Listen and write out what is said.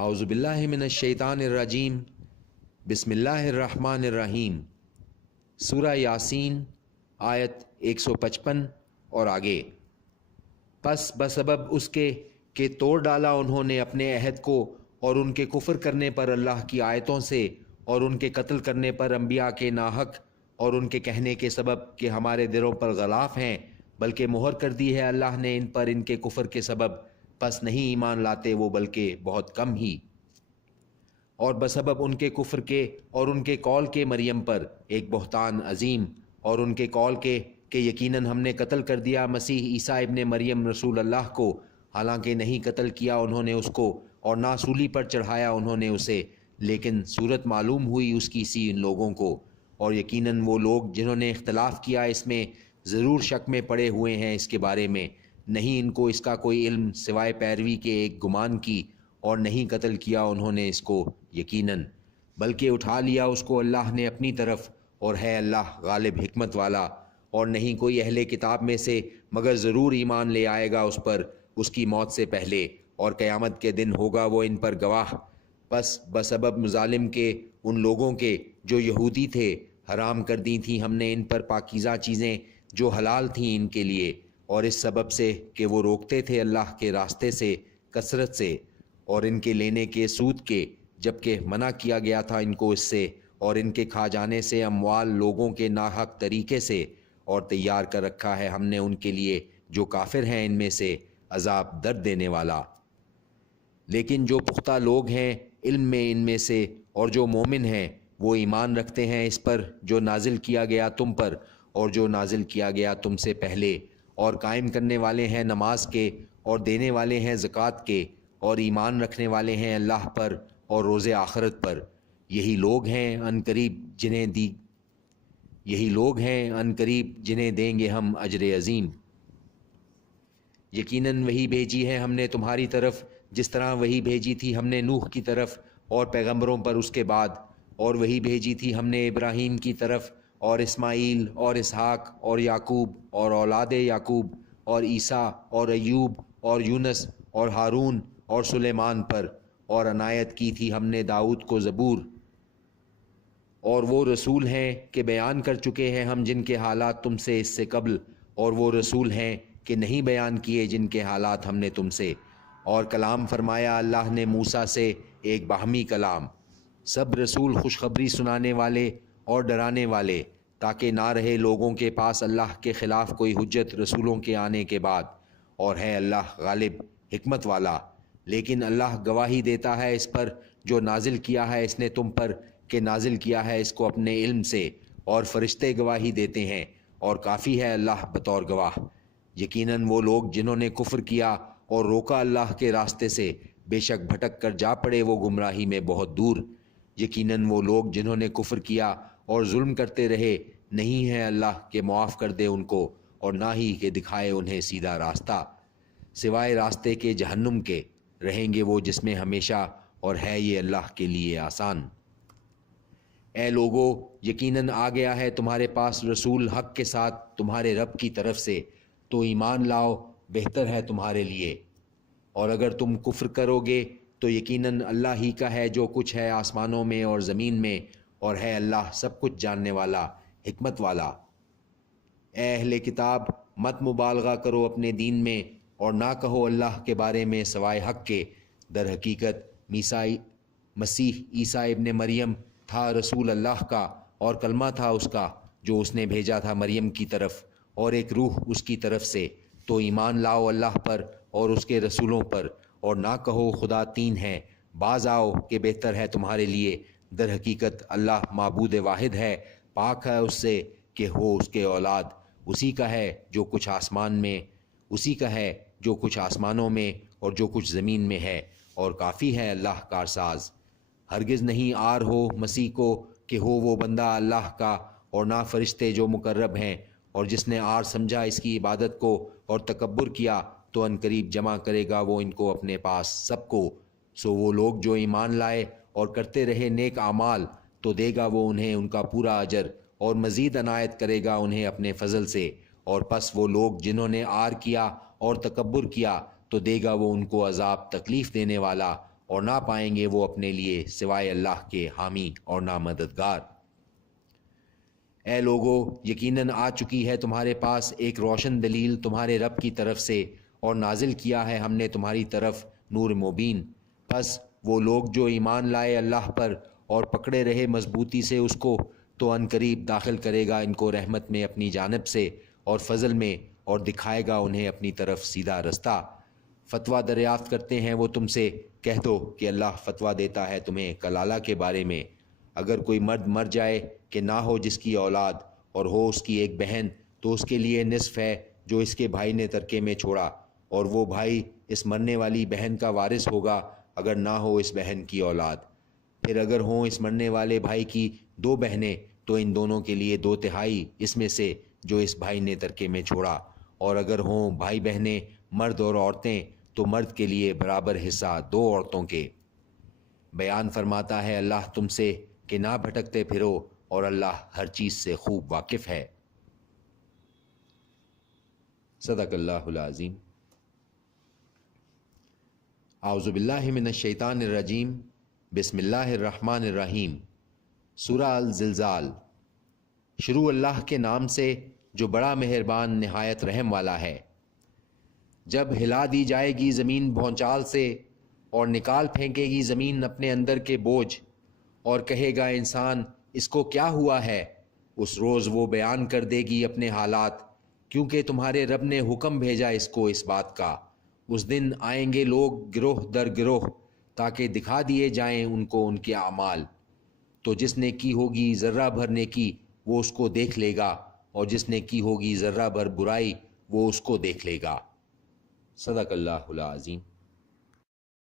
اعوذ باللہ من الشیطان الرجیم بسم اللہ الرحمن الرحیم۔ سورہ یاسین آیت 155 اور آگے۔ پس بسبب اس کے کہ توڑ ڈالا انہوں نے اپنے عہد کو، اور ان کے کفر کرنے پر اللہ کی آیتوں سے، اور ان کے قتل کرنے پر انبیاء کے ناحق، اور ان کے کہنے کے سبب کہ ہمارے دلوں پر غلاف ہیں، بلکہ مہر کر دی ہے اللہ نے ان پر ان کے کفر کے سبب، پس نہیں ایمان لاتے وہ بلکہ بہت کم ہی۔ اور بسبب ان کے کفر کے اور ان کے قول کے مریم پر ایک بہتان عظیم، اور ان کے قول کے کہ یقیناً ہم نے قتل کر دیا مسیح عیسیٰ ابن مریم رسول اللہ کو، حالانکہ نہیں قتل کیا انہوں نے اس کو، اور نہ سولی پر چڑھایا انہوں نے اسے، لیکن صورت معلوم ہوئی اس کی سی ان لوگوں کو۔ اور یقیناً وہ لوگ جنہوں نے اختلاف کیا اس میں ضرور شک میں پڑے ہوئے ہیں اس کے بارے میں، نہیں ان کو اس کا کوئی علم سوائے پیروی کے ایک گمان کی، اور نہیں قتل کیا انہوں نے اس کو یقیناً، بلکہ اٹھا لیا اس کو اللہ نے اپنی طرف، اور ہے اللہ غالب حکمت والا۔ اور نہیں کوئی اہل کتاب میں سے مگر ضرور ایمان لے آئے گا اس پر اس کی موت سے پہلے، اور قیامت کے دن ہوگا وہ ان پر گواہ۔ پس بسبب مظالم کے ان لوگوں کے جو یہودی تھے، حرام کر دی تھیں ہم نے ان پر پاکیزہ چیزیں جو حلال تھیں ان کے لیے، اور اس سبب سے کہ وہ روکتے تھے اللہ کے راستے سے کثرت سے، اور ان کے لینے کے سود کے، جبکہ منع کیا گیا تھا ان کو اس سے، اور ان کے کھا جانے سے اموال لوگوں کے ناحق طریقے سے، اور تیار کر رکھا ہے ہم نے ان کے لیے جو کافر ہیں ان میں سے عذاب درد دینے والا۔ لیکن جو پختہ لوگ ہیں علم میں ان میں سے، اور جو مومن ہیں وہ ایمان رکھتے ہیں اس پر جو نازل کیا گیا تم پر، اور جو نازل کیا گیا تم سے پہلے، اور قائم کرنے والے ہیں نماز کے، اور دینے والے ہیں زکوٰۃ کے، اور ایمان رکھنے والے ہیں اللہ پر اور روز آخرت پر۔ یہی لوگ ہیں ان قریب جنہیں دیں گے ہم اجر عظیم۔ یقیناً وہی بھیجی ہے ہم نے تمہاری طرف جس طرح وہی بھیجی تھی ہم نے نوح کی طرف اور پیغمبروں پر اس کے بعد، اور وہی بھیجی تھی ہم نے ابراہیم کی طرف، اور اسماعیل اور اسحاق اور یعقوب اور اولاد یعقوب، اور عیسیٰ اور ایوب اور یونس اور ہارون اور سلیمان پر، اور عنایت کی تھی ہم نے داؤد کو زبور۔ اور وہ رسول ہیں کہ بیان کر چکے ہیں ہم جن کے حالات تم سے اس سے قبل، اور وہ رسول ہیں کہ نہیں بیان کیے جن کے حالات ہم نے تم سے۔ اور کلام فرمایا اللہ نے موسیٰ سے ایک باہمی کلام، سب رسول خوشخبری سنانے والے اور ڈرانے والے، تاکہ نہ رہے لوگوں کے پاس اللہ کے خلاف کوئی حجت رسولوں کے آنے کے بعد، اور ہے اللہ غالب حکمت والا۔ لیکن اللہ گواہی دیتا ہے اس پر جو نازل کیا ہے اس نے تم پر، کہ نازل کیا ہے اس کو اپنے علم سے، اور فرشتے گواہی دیتے ہیں، اور کافی ہے اللہ بطور گواہ۔ یقیناً وہ لوگ جنہوں نے کفر کیا اور روکا اللہ کے راستے سے، بے شک بھٹک کر جا پڑے وہ گمراہی میں بہت دور۔ یقیناً وہ لوگ جنہوں نے کفر کیا اور ظلم کرتے رہے، نہیں ہے اللہ کہ معاف کر دے ان کو، اور نہ ہی کہ دکھائے انہیں سیدھا راستہ، سوائے راستے کے جہنم کے، رہیں گے وہ جس میں ہمیشہ، اور ہے یہ اللہ کے لیے آسان۔ اے لوگو، یقیناً آ گیا ہے تمہارے پاس رسول حق کے ساتھ تمہارے رب کی طرف سے، تو ایمان لاؤ، بہتر ہے تمہارے لیے۔ اور اگر تم کفر کرو گے تو یقیناً اللہ ہی کا ہے جو کچھ ہے آسمانوں میں اور زمین میں، اور ہے اللہ سب کچھ جاننے والا حکمت والا۔ اے اہل کتاب، مت مبالغہ کرو اپنے دین میں، اور نہ کہو اللہ کے بارے میں سوائے حق کے، در حقیقت مسیح عیسیٰ ابن مریم تھا رسول اللہ کا، اور کلمہ تھا اس کا جو اس نے بھیجا تھا مریم کی طرف، اور ایک روح اس کی طرف سے۔ تو ایمان لاؤ اللہ پر اور اس کے رسولوں پر، اور نہ کہو خدا تین ہے، باز آؤ کہ بہتر ہے تمہارے لیے۔ در حقیقت اللہ معبود واحد ہے، پاک ہے اس سے کہ ہو اس کے اولاد، اسی کا ہے جو کچھ آسمانوں میں اور جو کچھ زمین میں ہے، اور کافی ہے اللہ کارساز۔ ہرگز نہیں آر ہو مسیح کو کہ ہو وہ بندہ اللہ کا، اور نہ فرشتے جو مقرب ہیں، اور جس نے آر سمجھا اس کی عبادت کو اور تکبر کیا، تو ان قریب جمع کرے گا وہ ان کو اپنے پاس سب کو۔ سو وہ لوگ جو ایمان لائے اور کرتے رہے نیک اعمال، تو دے گا وہ انہیں ان کا پورا اجر، اور مزید عنایت کرے گا انہیں اپنے فضل سے۔ اور پس وہ لوگ جنہوں نے آر کیا اور تکبر کیا، تو دے گا وہ ان کو عذاب تکلیف دینے والا، اور نہ پائیں گے وہ اپنے لیے سوائے اللہ کے حامی اور نہ مددگار۔ اے لوگو، یقیناً آ چکی ہے تمہارے پاس ایک روشن دلیل تمہارے رب کی طرف سے، اور نازل کیا ہے ہم نے تمہاری طرف نور مبین۔ پس وہ لوگ جو ایمان لائے اللہ پر اور پکڑے رہے مضبوطی سے اس کو، تو ان قریب داخل کرے گا ان کو رحمت میں اپنی جانب سے اور فضل میں، اور دکھائے گا انہیں اپنی طرف سیدھا رستہ۔ فتویٰ دریافت کرتے ہیں وہ تم سے، کہہ دو کہ اللہ فتویٰ دیتا ہے تمہیں کلالہ کے بارے میں۔ اگر کوئی مرد مر جائے کہ نہ ہو جس کی اولاد، اور ہو اس کی ایک بہن، تو اس کے لیے نصف ہے جو اس کے بھائی نے ترکے میں چھوڑا، اور وہ بھائی اس مرنے والی بہن کا وارث ہوگا اگر نہ ہو اس بہن کی اولاد۔ پھر اگر ہوں اس مرنے والے بھائی کی 2 بہنیں، تو ان دونوں کے لیے 2/3 اس میں سے جو اس بھائی نے ترکے میں چھوڑا، اور اگر ہوں بھائی بہنیں مرد اور عورتیں، تو مرد کے لیے برابر حصہ 2 عورتوں کے۔ بیان فرماتا ہے اللہ تم سے کہ نہ بھٹکتے پھرو، اور اللہ ہر چیز سے خوب واقف ہے۔ صدق اللہ العظیم۔ اعوذ باللہ من الشیطان الرجیم، بسم اللہ الرحمن الرحیم۔ سورہ الزلزال۔ شروع اللہ کے نام سے جو بڑا مہربان نہایت رحم والا ہے۔ جب ہلا دی جائے گی زمین بھونچال سے، اور نکال پھینکے گی زمین اپنے اندر کے بوجھ، اور کہے گا انسان اس کو کیا ہوا ہے، اس روز وہ بیان کر دے گی اپنے حالات، کیونکہ تمہارے رب نے حکم بھیجا اس کو اس بات کا۔ اس دن آئیں گے لوگ گروہ در گروہ، تاکہ دکھا دیے جائیں ان کو ان کے اعمال۔ تو جس نے کی ہوگی ذرہ بھر نیکی وہ اس کو دیکھ لے گا، اور جس نے کی ہوگی ذرہ بھر برائی وہ اس کو دیکھ لے گا۔ صدق اللہ العظیم۔